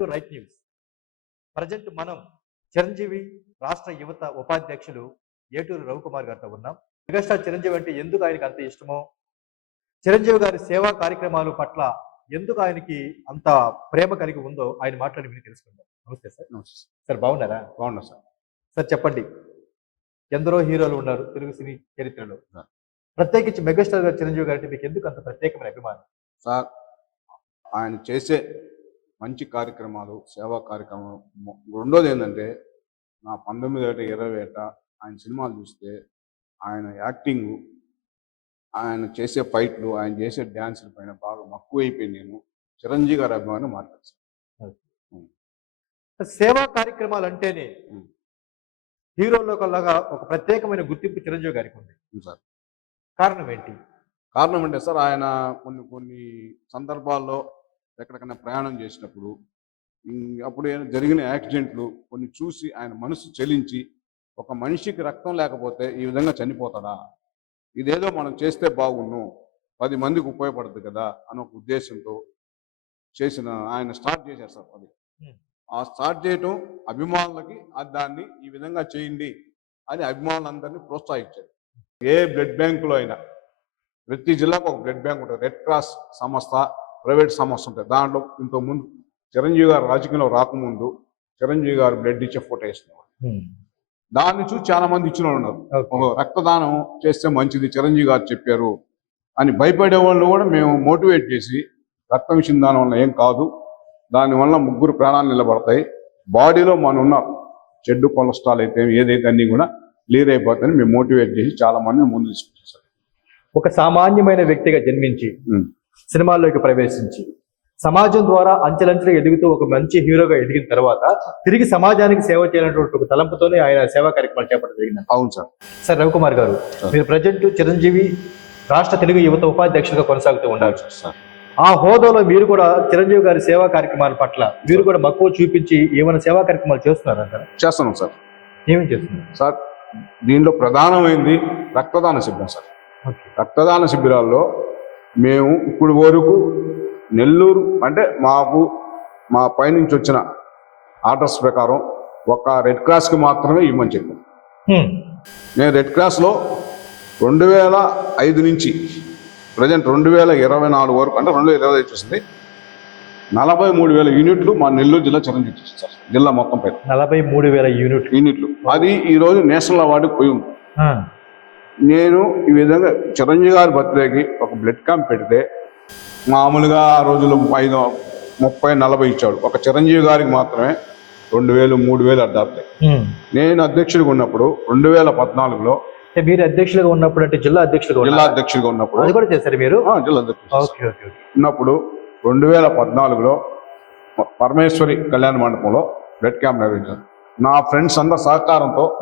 To right news. Present మనం చిరంజీవి రాష్ట్ర యువత ఉపాధ్యక్షులు ఏటూరు రవికుమార్ గారితో ఉన్నాం. మెగాస్టార్ చిరంజీవి అంటే ఎందుకు ఆయనకి అంత ఇష్టమో చిరంజీవి గారి సేవా కార్యక్రమాల పట్ల ఎందుకు ఆయనకి అంత ప్రేమ కలిగి ఉందో ఆయన మాట్లాడి విని తెలుసుకుందాం. నమస్తే సార్. సార్. బాగున్నారా? బాగున్నా సార్. సార్ చెప్పండి. ఎందరో హీరోలు ఉన్నారు తెలుగు సినీ చరిత్రలో. ప్రత్యేకించి మెగాస్టార్ గారు చిరంజీవి గారి అంటే మీకు ఎందుకు అంత ప్రత్యేకమైన అభిమానం? సార్ ఆయన చేసే మంచి కార్యక్రమాలు సేవా కార్యక్రమాలు మొ- రెండోది ఏంటంటే నా పంతొమ్మిది ఏట ఇరవై ఏట ఆయన సినిమాలు చూస్తే ఆయన యాక్టింగ్ ఆయన చేసే ఫైట్లు ఆయన చేసే డ్యాన్సుల పైన బాగా మక్కువైపోయి నేను చిరంజీవి గారి అభిమానం మాట్లాడతాను సేవా కార్యక్రమాలు అంటేనే ఉం. హీరోలో కల్లాగా ఒక ప్రత్యేకమైన గుర్తింపు చిరంజీవి గారికి ఉంది. సార్. కారణం ఏంటి? కారణం అంటే సార్ ఆయన కొన్ని కొన్ని సందర్భాల్లో ఎక్కడికైనా ప్రయాణం చేసినప్పుడు అప్పుడు జరిగిన యాక్సిడెంట్లు కొన్ని చూసి ఆయన మనసు చెలించి ఒక మనిషికి రక్తం లేకపోతే ఈ విధంగా చనిపోతాడా? ఇదేదో మనం చేస్తే బాగున్ను పది మందికి ఉపయోగపడుతుంది కదా అని ఒక ఉద్దేశంతో చేసిన ఆయన స్టార్ట్ చేశారు సార్ అది. ఆ స్టార్ట్ చేయటం అభిమానులకి దాన్ని ఈ విధంగా చేయండి అని అభిమానులందరినీ ప్రోత్సహించారు. ఏ బ్లడ్ బ్యాంకులో అయినా ప్రతి జిల్లాకు ఒక బ్లడ్ బ్యాంక్ ఉంటుంది రెడ్ క్రాస్ సంస్థ ప్రైవేట్ సంస్థ ఉంటుంది దాంట్లో ఇంతకు ముందు చిరంజీవి గారు రాజకీయంలో రాకముందు చిరంజీవి గారు బ్లడ్ ఇచ్చే ఫోటో వేస్తున్నారు దాన్ని చూసి చాలా మంది ఇచ్చిన వాళ్ళు ఉన్నారు. రక్తదానం చేస్తే మంచిది చిరంజీవి గారు చెప్పారు అని భయపడే వాళ్ళు కూడా మేము మోటివేట్ చేసి రక్తం ఇచ్చిన దాని వల్ల ఏం కాదు. దానివల్ల ముగ్గురు ప్రాణాలు నిలబడతాయి. బాడీలో మన ఉన్న చెడ్డు కొలెస్ట్రాల్ అయితే ఏదైతే అన్నీ కూడా క్లియర్ అయిపోతాయని మేము మోటివేట్ చేసి చాలా మందిని ముందు తీసుకొచ్చాం ఒక సామాన్యమైన వ్యక్తిగా జన్మించి. సినిమాల్లోకి ప్రవేశించి సమాజం ద్వారా అంచెలంచెలుగా ఎదుగుతూ ఒక మంచి హీరోగా ఎదిగిన తర్వాత తిరిగి సమాజానికి సేవ చేయాలనేటువంటి ఒక తలంపుతోనే ఆయన సేవా కార్యక్రమాలు చేపట్టడం జరిగింది. అవును సార్. సార్ రవికుమార్ గారు సార్. మీరు ప్రజెంట్ చిరంజీవి రాష్ట్ర తెలుగు యువత ఉపాధ్యక్షులుగా కొనసాగుతూ ఉన్నారు. సార్. ఆ హోదాలో మీరు కూడా చిరంజీవి గారి సేవా కార్యక్రమాల పట్ల మీరు కూడా మక్కువ చూపించి ఏమైనా సేవా కార్యక్రమాలు చేస్తున్నారంటారా చేస్తున్నాం సార్. ఏమేమి చేస్తున్నారు? సార్ దీనిలో ప్రధానమైంది రక్తదాన శిబిరం సార్. రక్తదాన శిబిరాల్లో మేము ఇప్పుడు వరకు నెల్లూరు అంటే మాకు మా పైనుంచి వచ్చిన ఆర్డర్స్ ప్రకారం ఒక రెడ్ క్రాస్కి మాత్రమే ఇవ్వమని చెప్పాం. హ్మ్. నేను రెడ్ క్రాస్లో రెండు వేల ఐదు నుంచి ప్రజెంట్ రెండు వేల ఇరవై నాలుగు వరకు అంటే రెండు వేల ఇరవై ఐదు చూస్తుంది నలభై మూడు వేల యూనిట్లు మా నెల్లూరు జిల్లా చిరంజీవి చేసింది సార్ జిల్లా మొత్తం పైన నలభై మూడు వేల యూనిట్లు. యూనిట్లు. అది ఈరోజు నేషనల్ అవార్డుకి పోయి ఉంది. నేను ఈ విధంగా చిరంజీవి గారి బర్త్డేకి ఒక బ్లడ్ క్యాంప్ పెడితే మామూలుగా ఆ రోజుల్లో ఐదు ముప్పై నలభై ఇచ్చాడు. ఒక చిరంజీవి గారికి మాత్రమే రెండు వేలు మూడు వేలు అడ్డాపుతాయి. హ్మ్. నేను అధ్యక్షుడిగా ఉన్నప్పుడు రెండు వేల పద్నాలుగులో అంటే మీరు అధ్యక్షులుగా ఉన్నప్పుడు అంటే జిల్లా అధ్యక్షులుగా జిల్లా? అధ్యక్షుడిగా ఉన్నప్పుడు అది కూడా చేశారు మీరు? జిల్లా అధ్యక్షుడు ఉన్నప్పుడు రెండు వేల పద్నాలుగులో పరమేశ్వరి కళ్యాణ మండపంలో బ్లడ్ క్యాంప్ నిర్వహించాను. నా ఫ్రెండ్స్ అందరి సహకారంతో.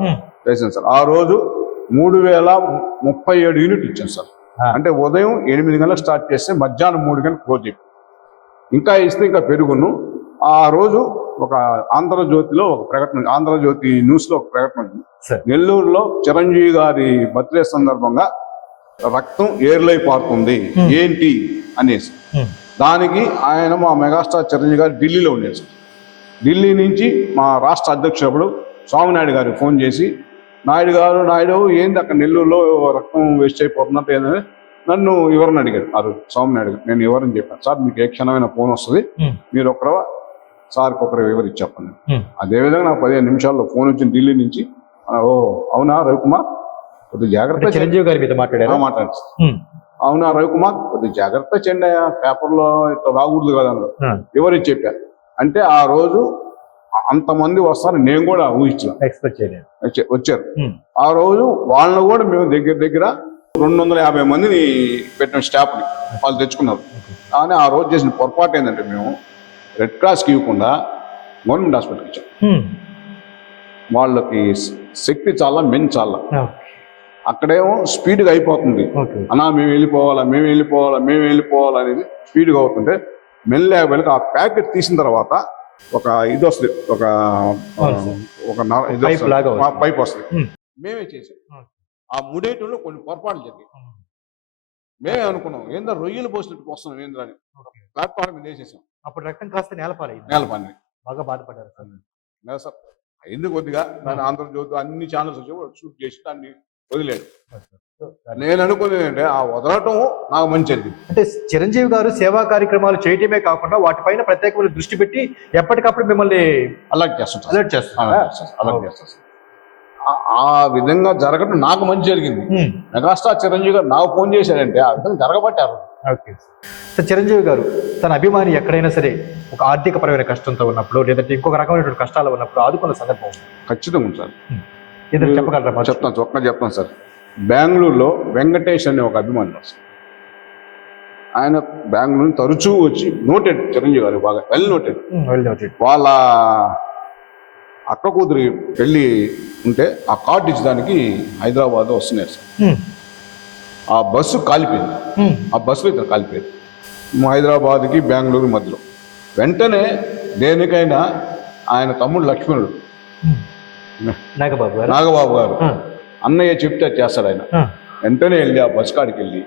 చేశాను సార్. ఆ రోజు మూడు వేల ముప్పై ఏడు యూనిట్లు ఇచ్చాను సార్. అంటే ఉదయం ఎనిమిది గంటలకు స్టార్ట్ చేస్తే మధ్యాహ్నం మూడు గంటలకు క్లోజ్ అయిపోయింది ఇంకా ఇస్తే ఇంకా పెరుగును ఆ రోజు ఒక ఆంధ్రజ్యోతిలో ఒక ప్రకటన ఆంధ్రజ్యోతి న్యూస్లో ఒక ప్రకటన ఉంది. నెల్లూరులో చిరంజీవి గారి బర్త్డే సందర్భంగా రక్తం ఏర్లై పారుతుంది. ఏంటి అనేసి. దానికి ఆయన మా మెగాస్టార్ చిరంజీవి గారు ఢిల్లీలో ఉండేది సార్ ఢిల్లీ నుంచి మా రాష్ట్ర అధ్యక్షుడు స్వామినాయుడు గారికి ఫోన్ చేసి నాయుడు గారు నాయుడు ఏంది అక్కడ నెల్లూరులో రక్తం వేస్ట్ అయిపోతున్నట్టు ఏంటంటే నన్ను ఎవరిని అడిగారు? ఆ రోజు స్వామినాయుడు గారు నేను ఎవరని చెప్పాను? సార్ మీకు ఏ క్షణమైన ఫోన్ వస్తుంది. మీరు ఒకరు సార్కి ఒకరు వివరించి చెప్పండి. అదేవిధంగా నాకు పదిహేను నిమిషాల్లో ఫోన్ వచ్చింది ఢిల్లీ నుంచి. ఓ అవునా రవికుమార్? కొద్దిగా జాగ్రత్త చిరంజీవి గారి మీద మాట్లాడారు? మాట్లాడు. అవునా రవికుమార్? కొద్దిగా జాగ్రత్త చెండి అయ్యా. పేపర్లో ఇట్లా రాకూడదు కదా. ఎవరికి చెప్పారు అంటే ఆ రోజు అంతమంది వస్తారని నేను కూడా ఊహించిన. ఎక్స్పెక్ట్ చేయలేదు. వచ్చే- వచ్చారు. హ్మ్. ఆ రోజు వాళ్ళని కూడా మేము దగ్గర దగ్గర రెండు వందల యాభై మందిని పెట్టిన స్టాఫ్ని వాళ్ళు తెచ్చుకున్నారు. కానీ ఆ రోజు చేసిన పొరపాటు ఏంటంటే మేము రెడ్ క్రాస్కి ఇవ్వకుండా గవర్నమెంట్ హాస్పిటల్కి ఇచ్చాం. హ్మ్. వాళ్ళకి శక్తి చాలా మెన్ చాలా. అక్కడేమో స్పీడ్గా అయిపోతుంది. అన్నా మేము వెళ్ళిపోవాలా మేము వెళ్ళిపోవాలా మేము వెళ్ళిపోవాలా అనేది స్పీడ్గా అవుతుంటే మెల్లగా వెళ్ళక ఆ ప్యాకెట్ తీసిన తర్వాత ఒక ఇది వస్తుంది ఒక. ఒక పైప్ వస్తుంది. మేమే చేసాం. ఆ ముడేటంలో కొన్ని పొరపాట్లు జరిగాయి. మేమే అనుకున్నాం ఏందో రొయ్యలు పోసినట్టు వస్తున్నాం ఏంద్రా అని. ప్లాట్ఫామ్ మీద వేసేసాం. అప్పుడు రక్తం కాస్త నేలపాలైంది. నేల పని బాగా బాధపడ్డారు సార్. అయింది కొద్దిగా? దాని ఆంధ్రజ్యోతి అన్ని ఛానల్స్ వచ్చి షూట్ చేసి దాన్ని వదిలేడు. నేను అనుకునేది అంటే ఆ వదలటం నాకు మంచి జరిగింది అంటే చిరంజీవి గారు సేవా కార్యక్రమాలు చేయటమే కాకుండా వాటిపైన ప్రత్యేకమైన దృష్టి పెట్టి ఎప్పటికప్పుడు మిమ్మల్ని అలాగే చేస్తుంటారు అలర్ట్ చేస్తారా అలాగే చేస్తారు సార్. ఆ- విధంగా జరగడం నాకు మంచి జరిగింది. మెగాస్టార్ చిరంజీవి గారు నాకు ఫోన్ చేశాడంటే ఆ విధంగా జరగబట్టారు. ఓకే. సార్ చిరంజీవి గారు తన అభిమాని ఎక్కడైనా సరే ఒక ఆర్థికపరమైన కష్టంతో ఉన్నప్పుడు లేదంటే ఇంకొక రకమైనటువంటి కష్టాలు ఉన్నప్పుడు ఆదుకున్న సందర్భం. ఖచ్చితంగా ఉంది సార్. ఏదైనా చెప్పగలరా? చెప్తాను చొక్కా చెప్తాను సార్ బెంగళూరులో వెంకటేష్ అనే ఒక అభిమాని సార్. ఆయన బెంగళూరు తరచూ వచ్చి నోటెడ్ చిరంజీవి గారు బాగా వెల్ నోటెడ్ well noted. వాళ్ళ అక్క కూతురి పెళ్ళి ఉంటే ఆ కార్డు ఇచ్చడానికి హైదరాబాద్ వస్తున్నారు సార్ ఆ బస్సు కాలిపోయింది ఆ బస్సులో ఇతను కాలిపోయారు మా హైదరాబాద్కి బెంగళూరు మధ్యలో వెంటనే దేనికైనా ఆయన తమ్ముడు లక్ష్మణుడు. నాగబాబు గారు? నాగబాబు గారు. ఆ, అన్నయ్య చెప్తే చేస్తాడు ఆయన వెంటనే వెళ్ళి ఆ బస్ కాడికి వెళ్ళి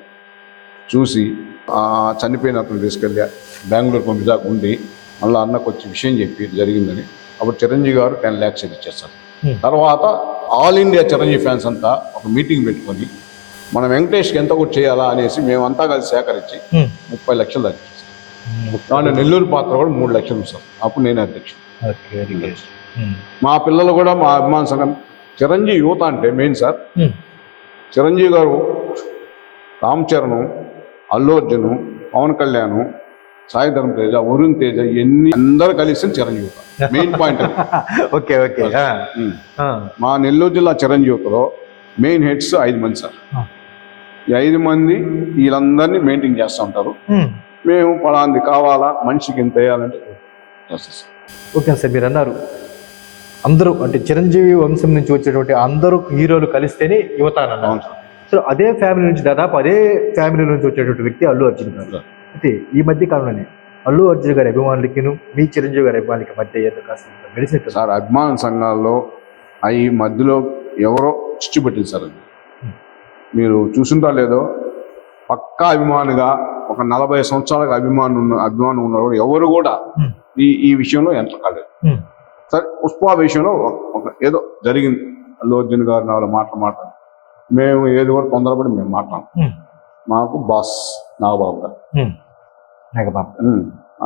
చూసి ఆ చనిపోయిన అతను తీసుకెళ్ళి బెంగళూరు పంపిదాకా ఉండి మళ్ళీ అన్నకు వచ్చి విషయం చెప్పి జరిగిందని. అప్పుడు చిరంజీవి గారు టెన్ ల్యాక్స్ ఇచ్చేస్తారు. తర్వాత ఆల్ ఇండియా చిరంజీవి ఫ్యాన్స్ అంతా ఒక మీటింగ్ పెట్టుకొని మన వెంకటేష్కి ఎంత కూడా చేయాలా? అనేసి మేమంతా కలిసి సేకరించి ముప్పై లక్షలు. ఉమ్, దాంట్లో నెల్లూరు పాత్ర కూడా మూడు లక్షలు సార్ అప్పుడు నేనే అధ్యక్షుడు. మా పిల్లలు కూడా మా అభిమాన సంఘం. చిరంజీవి యువత అంటే మెయిన్ సార్ ఉమ్, చిరంజీవి గారు రామ్ చరణ్ అల్లు అర్జున్ పవన్ కళ్యాణ్ సాయి ధర్మ తేజ వరుణ్ తేజ ఎన్ని అందరూ కలిసి Chiranjeevi main point okay okay మా నెల్లూరు జిల్లా చిరంజీవిలో మెయిన్ హెడ్స్ ఐదు మంది సార్. ఈ ఐదు మంది వీళ్ళందరినీ మెయింటైన్ చేస్తూ ఉంటారు. ఉమ్. మేము పలాంది కావాలా మనిషికి ఇంత వేయాలంటే. ఓకే సార్ మీరు అన్నారు అందరూ అంటే చిరంజీవి వంశం నుంచి వచ్చేటువంటి అందరూ హీరోలు కలిస్తేనే యువత సో అదే ఫ్యామిలీ నుంచి దాదాపు అదే ఫ్యామిలీ నుంచి వచ్చేటువంటి వ్యక్తి అల్లు అర్జున్ గారు. అయితే ఈ మధ్య కాలంలోనే అల్లు అర్జున్ గారి అభిమానులకిను మీ చిరంజీవి గారి అభిమానులకి మధ్య ఏదో కాస్త మెడిసిన్ సార్ అభిమాన సంఘాల్లో అవి మధ్యలో ఎవరో చిచ్చు పెట్టింది సార్ అది. మీరు చూసిందా లేదో పక్కా అభిమానిగా ఒక నలభై సంవత్సరాలకు అభిమానం ఉన్న అభిమానం ఉన్నవాడు ఎవరు కూడా. ఈ ఈ విషయంలో ఎంటర్ కాలేదు. సరే పుష్ప విషయంలో ఏదో జరిగింది. అల్లు అర్జున్ గారు వాళ్ళ మాటలు మాట్లాడు మేము ఏది కూడా తొందరపడి మేము మాట్లాడాం. మాకు బాస్ నాగబాబు గారు. నాగబాబు.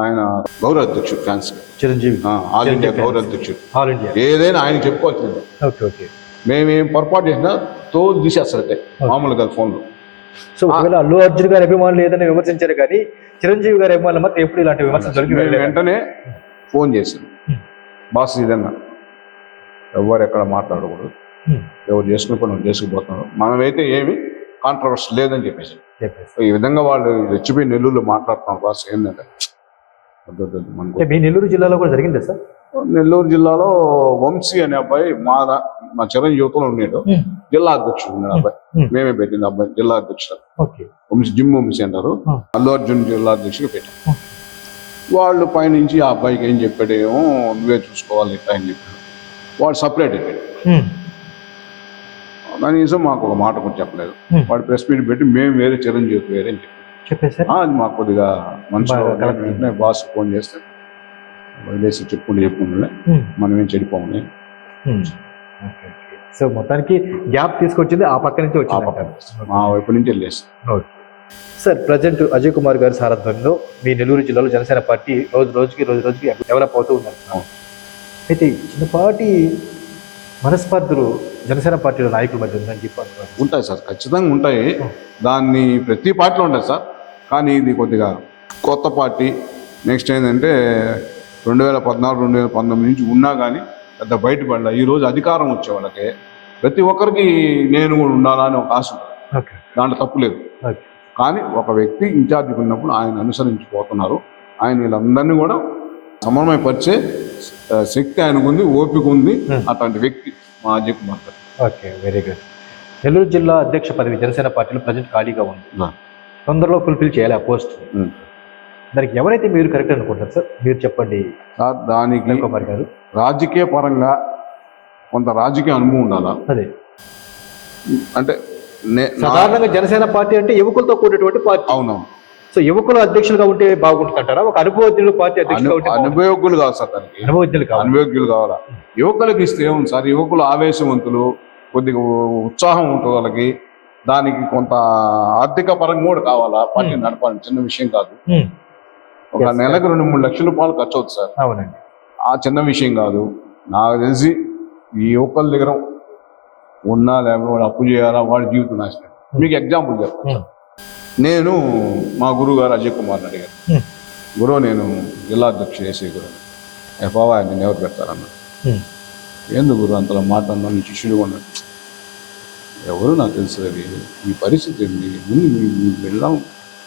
ఆయన గౌరవ అధ్యక్షుడు ఫ్యాన్స్. చిరంజీవి. All India. గౌరవ అధ్యక్షుడు. All India. ఏదైనా ఆయన చెప్పుకోవాల్సిందే ఓకే ఓకే. మేమేం పొరపాటు చేసినా తోలు తీసేస్తారటే మామూలుగా ఫోన్లో. సో ఒకవేళ అల్లు అర్జున్ గారి అభిమానులు ఏదైనా విమర్శించారు కానీ చిరంజీవి గారి అభిమానులు మాత్రం ఎప్పుడు ఇలాంటి విమర్శలు. వెంటనే ఫోన్ Hmm. బాస్ ఇదన్నా ఎవరు ఎక్కడ మాట్లాడకూడదు. ఎవరు చేసుకుని పని చేసుకుపోతున్నారు. మనమైతే ఏమి కాంట్రవర్సీ లేదని చెప్పేసి. ఈ విధంగా వాళ్ళు రెచ్చిపోయి నెల్లూరులో మాట్లాడుతున్నారు బాస్ ఏంటంటే మీ నెల్లూరు జిల్లాలో కూడా జరిగిందా సార్? నెల్లూరు జిల్లాలో వంశీ అనే అబ్బాయి మా మా చిరంజీవి యువతలో ఉన్నాడు. జిల్లా అధ్యక్షుడు ఉన్నాడు అబ్బాయి. మేమే పెట్టింది అబ్బాయి జిల్లా అధ్యక్షుడు. వంశీ జిమ్ వంశీ అంటారు. అల్లు అర్జున్ జిల్లా అధ్యక్షుడు పెట్టాం. వాళ్ళు పైనుంచి ఆ అబ్బాయికి ఏం చెప్పాడేమో నువ్వే చూసుకోవాలి ఇట్లా అని చెప్పాడు వాడు సపరేట్ అయిపోయాడు. కనీసం మాకు ఒక మాట కూడా చెప్పలేదు. వాడు ప్రెస్ మీట్ పెట్టి మేము వేరే చిరంజీవి వేరే అని చెప్పాడు. అది మాకు కొద్దిగా మనసులో బాస్ ఫోన్ చేస్తే వదిలేసి చెప్పుకుంటూ చెప్పుకుంటే మనం ఏం చెడిపోమని సో మొత్తానికి గ్యాప్ తీసుకొచ్చింది ఆ పక్క నుంచి అంటారు. మా వైపు నుంచి వెళ్ళేసి. సార్ ప్రజెంట్ అజయ్ కుమార్ గారి సారథ్యంలో మీ నెల్లూరు జిల్లాలో జనసేన పార్టీ రోజు రోజుకి రోజు రోజుకి డెవలప్ అవుతూ ఉన్నారు. అయితే చిన్నపాటి మనస్పర్ధలు జనసేన పార్టీలో నాయకుల మధ్య ఉందని చెప్పి. ఉంటాయి సార్ ఖచ్చితంగా ఉంటాయి. దాన్ని ప్రతి పార్టీలో ఉంటాయి సార్. కానీ ఇది కొద్దిగా కొత్త పార్టీ. నెక్స్ట్ ఏంటంటే రెండు వేల పద్నాలుగు రెండు వేల పంతొమ్మిది నుంచి ఉన్నా కానీ పెద్ద బయటపడలే. ఈరోజు అధికారం వచ్చే వాళ్ళకి. ప్రతి ఒక్కరికి నేను కూడా ఉండాలా అని ఒక ఆశ దాంట్లో తప్పు లేదు. కానీ ఒక వ్యక్తి ఇన్ఛార్జ్కి ఉన్నప్పుడు ఆయన అనుసరించిపోతున్నారు. ఆయన వీళ్ళందరినీ కూడా సమన్వయపరిచే శక్తి ఆయనకు ఉంది ఓపిక ఉంది Hmm. అట్లాంటి వ్యక్తి మా అజయ్ కుమార్ గారు ఓకే వెరీ గుడ్. నెల్లూరు జిల్లా అధ్యక్ష పదవి జనసేన పార్టీలో ప్రజెంట్ ఖాళీగా ఉంది. ఆ. తొందరలో ఫుల్ఫిల్ చేయాలి ఆ పోస్ట్. Hmm. దానికి ఎవరైతే మీరు కరెక్ట్ అనుకుంటారు సార్? మీరు చెప్పండి. సార్ దానికి కుమార్ గారు. రాజకీయ పరంగా కొంత రాజకీయ అనుభవం ఉండాలా? అదే. అంటే సాధారణంగా జనసేన పార్టీ అంటే యువకులతో కూడినటువంటి పార్టీ. అవునవును సో యువకులు అధ్యక్షులుగా ఉంటే బాగుంటుందంటారా ఒక అనుభవజ్ఞులు పార్టీ బాగుంటుందా? అనుభవజ్ఞులు కాదు సార్ దానికి. అనుభవజ్ఞులు కావాలి. అనుభవజ్ఞులు కావాలా? యువకులకి ఇస్తే ఏముంది సార్? యువకులు ఆవేశవంతులు కొద్దిగా ఉత్సాహం ఉంటుంది వాళ్ళకి. దానికి కొంత ఆర్థిక పరంగా కూడా కావాలా? పార్టీ. నడపాలని చిన్న విషయం కాదు. ఒక నెలకు రెండు మూడు లక్షల రూపాయలు ఖర్చు అవుతుంది సార్. అవునండి. ఆ చిన్న విషయం కాదు. నాకు తెలిసి ఈ యువకుల దగ్గర ఉన్నా లేకపోతే వాడు అప్పు చేయాలా వాడి జీవితం నాశనం. మీకు ఎగ్జాంపుల్ చెప్తాను Hmm. నేను మా గురువు గారు అజయ్ కుమార్ అడిగారు Hmm. గురువు నేను జిల్లా అధ్యక్షుడు వేసే గురువు బావా నేను ఎవరు పెడతారన్న. Hmm. ఎందుకు గురు అంతలా మాట్లాడినా నీ శిష్యుడు ఉన్నాడు ఎవరు నాకు తెలుసు రవి ఈ పరిస్థితి ఏంది? ముందు నీ బిడ్డ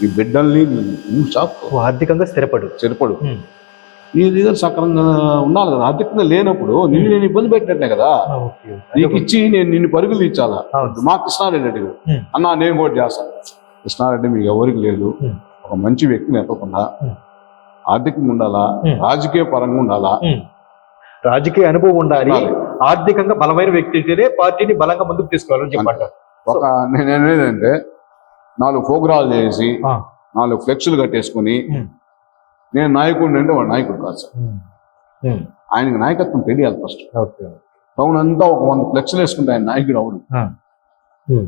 నీ బిడ్డల్ని నువ్వు ఆర్థికంగా స్థిరపడు. చెరపడు నీ దగ్గర సక్రమంగా ఉండాలి కదా ఆర్థికంగా లేనప్పుడు నిన్ను నేను ఇబ్బంది పెట్టినట్టే కదా. నీకు ఇచ్చి నేను నిన్ను పరుగులు ఇచ్చాలా. మా కృష్ణారెడ్డి Hmm. అన్న నేను కూడా చేస్తాను కృష్ణారెడ్డి మీకు ఎవరికి లేదు. ఒక మంచి వ్యక్తిని ఎత్తకుండా Hmm. ఆర్థికంగా ఉండాలా. రాజకీయ పరంగా ఉండాలా. రాజకీయ అనుభవం ఉండాలి. ఆర్థికంగా బలమైన వ్యక్తి అయితేనే పార్టీని బలంగా ముందుకు తీసుకోవాలని చెప్పంటారు ఒక నేను ఏంటంటే నాలుగు ప్రోగ్రాలు చేసి. నాలుగు ఫ్లెక్స్లు కట్టేసుకుని. నేను నాయకుడిని అంటే వాడు నాయకుడు కాదు సార్. ఆయనకి నాయకత్వం తెలియాలి ఫస్ట్ టౌన్ అంతా ఒక వంద ఫ్లెక్స్లు వేసుకుంటే ఆయన నాయకుడు అవడు.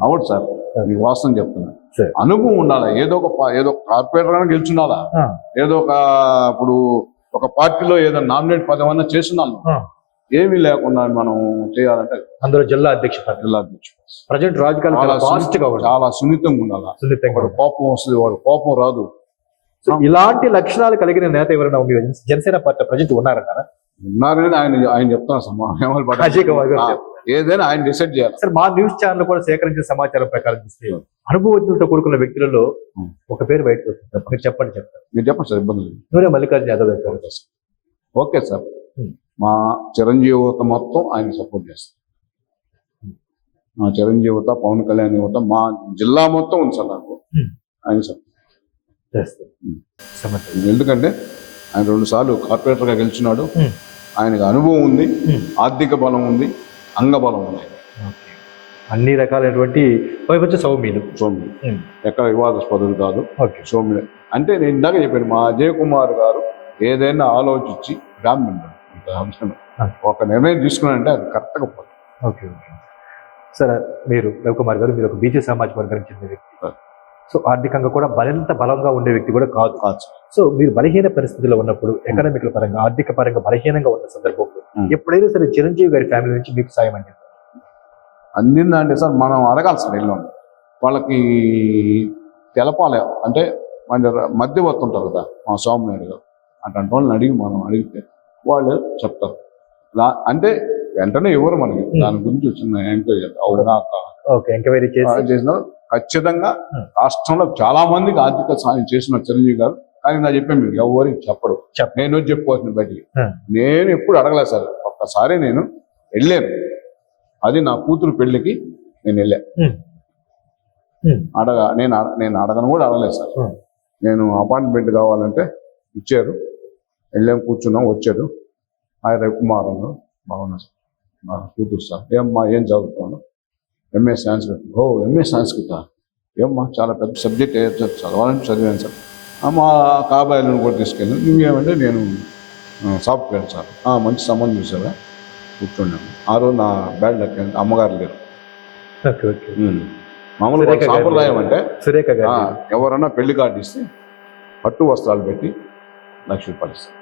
అవడు సార్? మీకు వాస్తవం చెప్తున్నా. అనుభవం ఉండాలి? ఏదో ఒక ఏదో ఒక కార్పొరేటర్ అని గెలుచుండాలా. ఏదో ఒక ఇప్పుడు ఒక పార్టీలో ఏదో నామినేట్ పదం అన్నా చేస్తున్నాను. ఏమీ లేకుండా మనం చేయాలంటే అందులో జిల్లా అధ్యక్ష జిల్లా అధ్యక్షుడు ప్రజెంట్ రాజకీయాలు చాలా సున్నితంగా ఉండాలా. కోపం వస్తుంది వాడు కోపం రాదు. సో ఇలాంటి లక్షణాలు కలిగిన నేత ఎవరైనా ఉంది జనసేన పార్టీ ప్రజెంట్ ఉన్నారంటారా ఉన్నారని ఆయన ఆయన చెప్తున్నారు. అజయ్ కుమార్ గారు చెప్తున్నారు. ఏదైనా ఆయన డిసైడ్ చేయాలి సార్ మా న్యూస్ ఛానల్ కూడా సేకరించిన సమాచారం ప్రకారం చూస్తే అనుభవజ్ఞులతో కూడుకున్న వ్యక్తులలో. ఒక పేరు బయటకు వస్తుంది మీరు చెప్పండి చెప్తారు మీరు చెప్పండి సార్ ఇబ్బంది లేదు. నూనె మల్లికార్జున యాదవ్ గారు ఓకే సార్. మా చిరంజీవత మొత్తం ఆయన సపోర్ట్ చేస్తారు మా చిరంజీవత పవన్ కళ్యాణ్ యువత మా జిల్లా మొత్తం ఉంది సార్ నాకు. ఆయన సపోర్ట్ చేస్తారు. ఎందుకంటే ఆయన రెండు సార్లు కార్పొరేటర్గా గెలిచినాడు. ఆయనకు అనుభవం ఉంది. ఆర్థిక బలం ఉంది అంగబలం ఉంది. అన్ని రకాలైనటువంటి పైపచ్చ సౌమ్యులు Hmm. ఎక్కడ వివాదాస్పదులు కాదు ఓకే సోమ్యుడు అంటే నేను ఇందాక చెప్పాను మా అజయ్ కుమార్ గారు ఏదైనా ఆలోచించి బ్రాహ్మణుడు అంశం. ఒక నిర్ణయం తీసుకున్నారంటే అది కరెక్ట్గా పోతుంది ఓకే ఓకే సరే మీరు రవికుమార్ గారు మీరు ఒక బీసీ సమాజ్ వర్గానికి చెందిన వ్యక్తి. సో ఆర్థికంగా కూడా మరింత బలంగా ఉండే వ్యక్తి కూడా కాదు కాదు సార్. సో మీరు బలహీన పరిస్థితిలో ఉన్నప్పుడు ఎకనామిక్ పరంగా ఆర్థిక పరంగా బలహీనంగా ఉన్న సందర్భంలో. ఎప్పుడైనా సరే చిరంజీవి గారి ఫ్యామిలీ నుంచి మీకు సాయం అండి అందిందంటే సార్ మనం అడగాలి సార్ ఇల్లు వాళ్ళకి తెలపాలి అంటే మన మధ్యవర్తి ఉంటారు కదా మా స్వామినాయుడు గారు అట్లాంటి వాళ్ళని అడిగి మనం అడిగితే వాళ్ళు చెప్తారు అంటే వెంటనే ఎవరు మనకి. దాని గురించి చిన్న ఎంక్వైరీ చేస్తారు అవునా కాదా? ఖచ్చితంగా Hmm. రాష్ట్రంలో చాలా మందికి ఆర్థిక సాయం చేసిన చిరంజీవి గారు. కానీ నా చెప్పాను మీకు ఎవరికి చెప్పడు చెప్ప- నేను చెప్పుకోవాల్సిన బయటికి? Hmm. నేను ఎప్పుడు అడగలేదు సార్. ఒక్కసారి నేను వెళ్ళాను. అది నా కూతురు పెళ్ళికి నేను వెళ్ళా. Hmm. అడగ నేను నేను అడగను కూడా అడగలేదు సార్. నేను అపాయింట్మెంట్ కావాలంటే ఇచ్చారు. వెళ్ళాం కూర్చున్నాం వచ్చాడు ఆయన రవికుమార్ అన్నారు. బాగున్నా సార్. మా కూతురు సార్. ఏమ్మా ఏం చదువుతాను ఎంఏ సాంస్క్రిట్ ఓ ఎంఏ సాంస్క్రిత ఏమ్మా చాలా పెద్ద సబ్జెక్ట్ చదవాలని చదివాను సార్. "ఆ, మా కాబోయేలను కూడా తీసుకెళ్ళాను నువ్వేమంటే నేను సాఫ్ట్వేర్ సార్. "ఆ, మంచి సంబంధం చూసారా? కూర్చున్నాను. ఆ రోజు నా బ్యాడ్ లక్. అమ్మగారు లేరు. Okay okay. ఉమ్. మామూలుగా సాంప్రదాయం అంటే సురేఖ ఎవరన్నా పెళ్ళి కార్డు ఇస్తే పట్టు వస్త్రాలు పెట్టి లక్ష రూపాయలు ఇస్తారు.